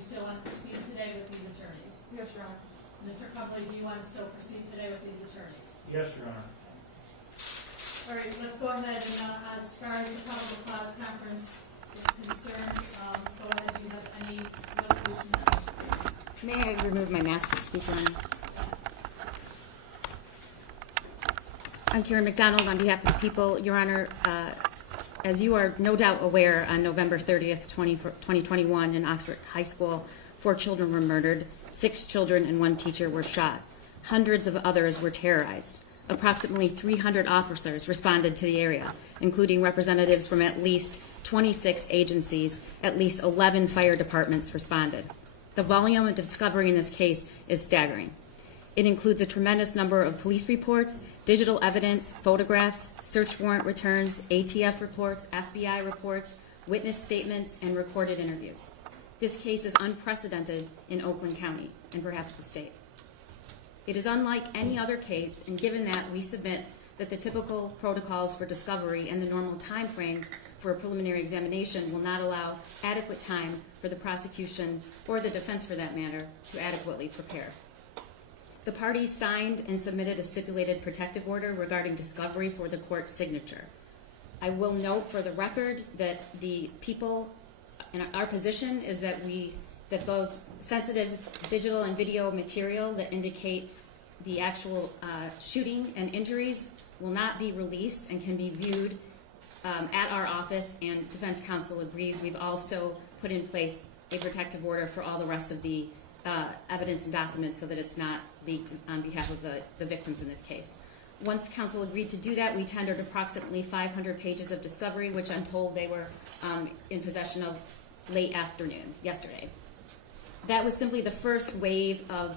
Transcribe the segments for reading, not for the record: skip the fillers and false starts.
still want to proceed today with these attorneys? Yes, Your Honor. Mr. Crumbley, do you want to still proceed today with these attorneys? Yes, Your Honor. All right, let's go ahead and, as far as the probable cause conference is concerned, go ahead, do you have any resolution on this case? May I remove my mask to speak, Your Honor? I'm Karen McDonald on behalf of the people. Your Honor, as you are no doubt aware, on November 30th, 2021 in Oxford High School, 4 children were murdered, 6 children and 1 teacher were shot. Hundreds of others were terrorized. Approximately 300 officers responded to the area, including representatives from at least 26 agencies. At least 11 fire departments responded. The volume of discovery in this case is staggering. It includes a tremendous number of police reports, digital evidence, photographs, search warrant returns, ATF reports, FBI reports, witness statements, and recorded interviews. This case is unprecedented in Oakland County and perhaps the state. It is unlike any other case, and given that we submit that the typical protocols for discovery and the normal time frames for a preliminary examination will not allow adequate time for the prosecution or the defense, for that matter, to adequately prepare. The parties signed and submitted a stipulated protective order regarding discovery for the court's signature. I will note for the record that the people, and our position is that those sensitive digital and video material that indicate the actual shooting and injuries will not be released and can be viewed at our office, and defense counsel agrees. We've also put in place a protective order for all the rest of the evidence and documents so that it's not leaked on behalf of the victims in this case. Once counsel agreed to do that, we tendered approximately 500 pages of discovery, which I'm told they were in possession of late afternoon yesterday. That was simply the first wave of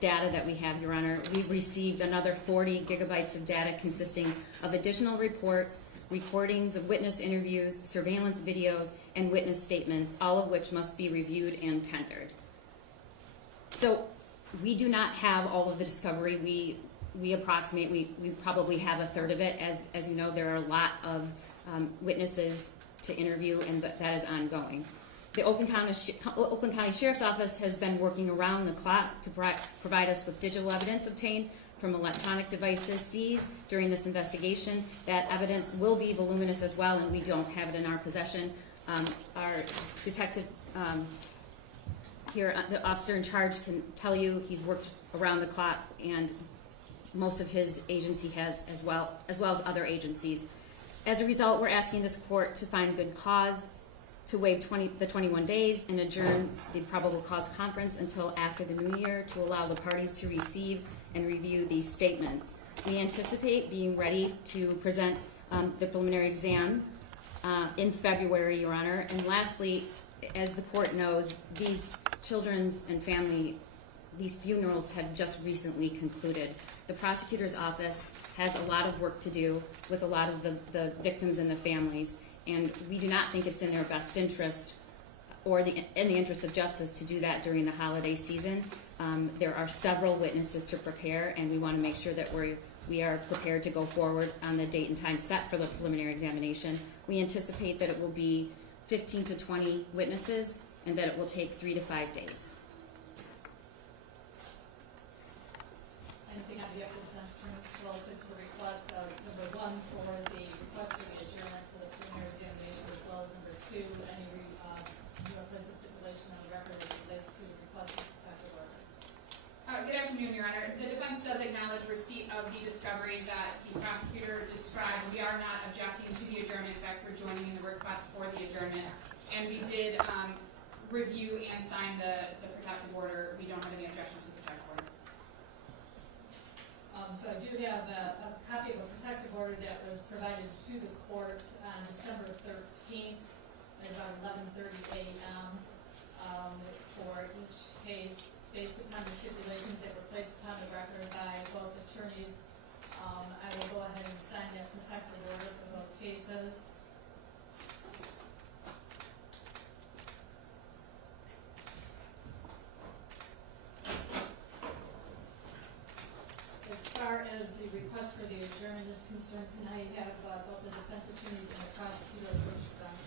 data that we have, Your Honor. We've received another 40 gigabytes of data consisting of additional reports, recordings of witness interviews, surveillance videos, and witness statements, all of which must be reviewed and tendered. So we do not have all of the discovery. We approximate, we probably have a third of it. As you know, there are a lot of witnesses to interview, and that is ongoing. The Oakland County Sheriff's Office has been working around the clock to provide us with digital evidence obtained from electronic devices seized during this investigation. That evidence will be voluminous as well, and we don't have it in our possession. Our detective here, the officer in charge, can tell you he's worked around the clock, and most of his agency has as well as other agencies. As a result, we're asking this court to find good cause to waive the 21 days and adjourn the probable cause conference until after the new year to allow the parties to receive and review these statements. We anticipate being ready to present the preliminary exam in February, Your Honor. And lastly, as the court knows, these children's and family, these funerals have just recently concluded. The prosecutor's office has a lot of work to do with a lot of the victims and the families, and we do not think it's in their best interest or in the interest of justice to do that during the holiday season. There are several witnesses to prepare, and we want to make sure that we are prepared to go forward on the date and time set for the preliminary examination. We anticipate that it will be 15 to 20 witnesses, and that it will take 3 to 5 days. Anything on behalf of the defense attorneys relative to the request of number 1 for the request for the adjournment for the preliminary examination, as well as number 2, any request stipulation on the record as it relates to the request for protective order? Good afternoon, Your Honor. The defense does acknowledge receipt of the discovery that the prosecutor described. We are not objecting to the adjournment. In fact, we're joining in the request for the adjournment. And we did review and sign the protective order. We don't have any objection to the protective order. So I do have a copy of a protective order that was provided to the court on December 13th at about 11:30 a.m. For each case, based upon the stipulations that were placed upon the record by both attorneys. I will go ahead and sign that protective order for both cases. As far as the request for the adjournment is concerned, can I have both the defense attorneys and the prosecutor approach the bench?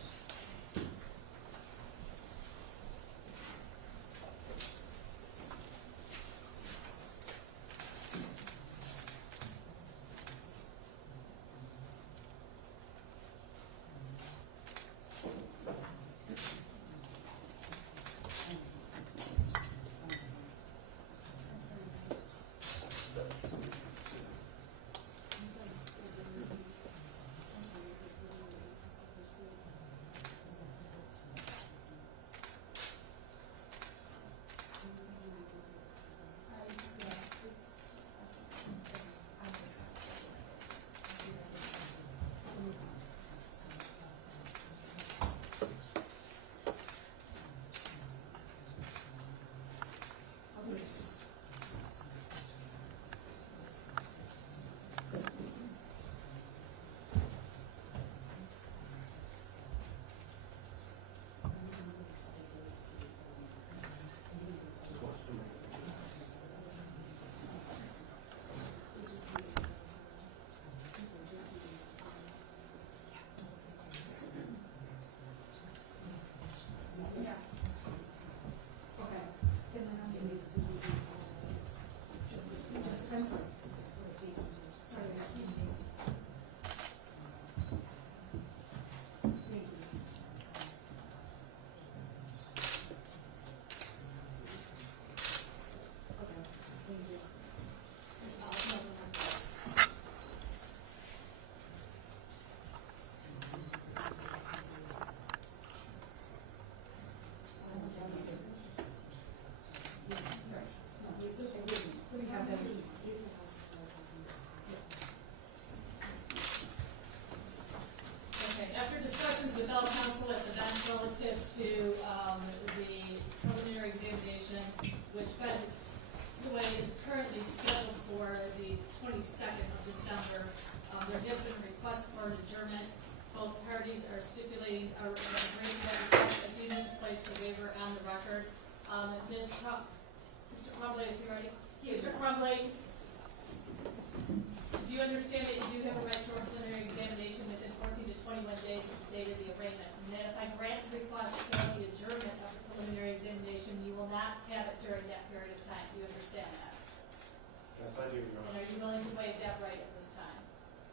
to, the preliminary examination, which, by the way, is currently scheduled for the 22nd of December. There has been a request for an adjournment. Both parties are stipulating, agreeing to that request. I do need to place the waiver on the record. Mr. Crumbley, is he ready? Mr. Crumbley, do you understand that you do have a right to a preliminary examination within 14 to 21 days of the date of the arraignment? And that if I grant the request for the adjournment of the preliminary examination, you will not have it during that period of time. Do you understand that? Yes, I do, Your And Honor. are you willing to waive that right at this time?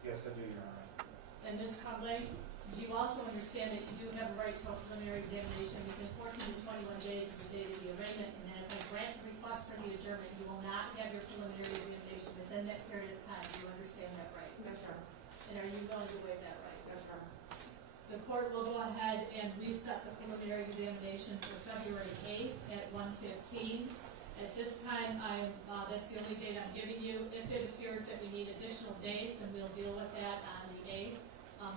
Yes, I do, Your Honor. And Ms. Crumbley, do you also understand that you do have a right to a preliminary examination within 14 to 21 days of the date of the arraignment, and that if I grant the request for the adjournment, you will not have your preliminary examination within that period of time? Do you understand that right? Yes, Your Honor. And are you willing to waive that right? Yes, Your Honor. The court will go ahead and reset the preliminary examination for February 8th at 1:15. At this time, that's the only date I'm giving you. If it appears that we need additional days, then we'll deal with that on the 8th,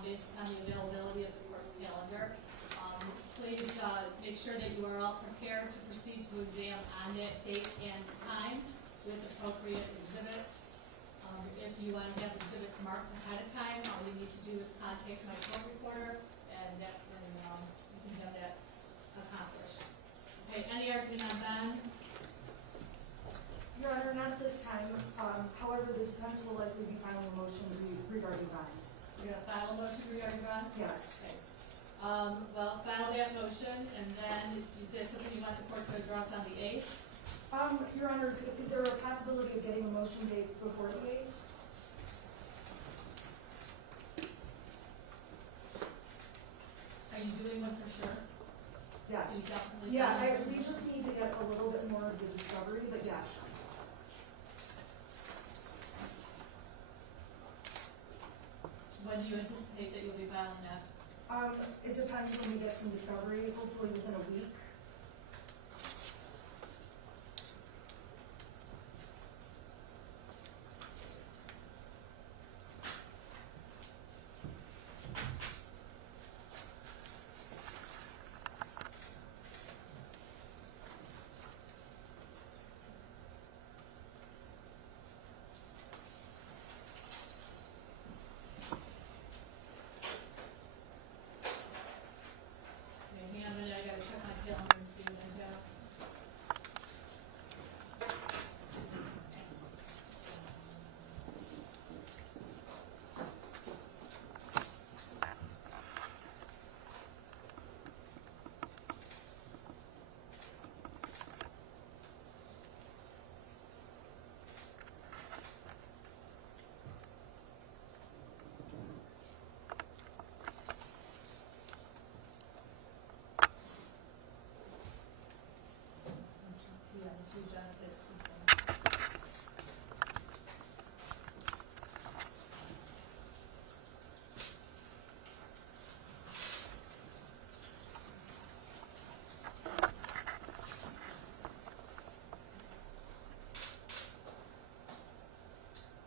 based on the availability of the court's calendar. Please make sure that you are all prepared to proceed to exam on that date and time with appropriate exhibits. If you want to have exhibits marked ahead of time, all you need to do is contact my court reporter, and you can have that accomplished. Okay, any argument on bond? Your Honor, not at this time. However, the defense will likely be filing a motion regarding bond. You're gonna file a motion regarding bond? Yes. Okay. Well, file that motion, and then, is that something you want the court to address on the 8th? Your Honor, is there a possibility of getting a motion date before the 8th? Are you doing one for sure? Yes. You definitely Yeah, file one we for just need to get a little bit more of the discovery, but yes. When do you anticipate that you'll be filing that? It depends when we get some discovery, hopefully within a week. Okay, hang on a minute, I gotta check my calendar and see what I have. Yeah, this is John, this weekend.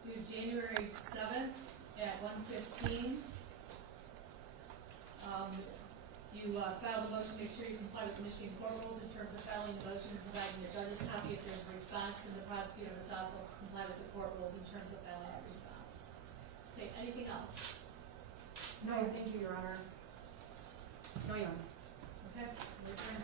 To January 7th at 1:15. You filed the motion, make sure you comply with the Michigan court rules in terms of filing the motion and providing the judge's copy if there's a response, and the prosecutor must also comply with the court rules in terms of filing a response. Okay, anything else? No, thank you, Your Honor. No, Your Honor. Okay, your turn.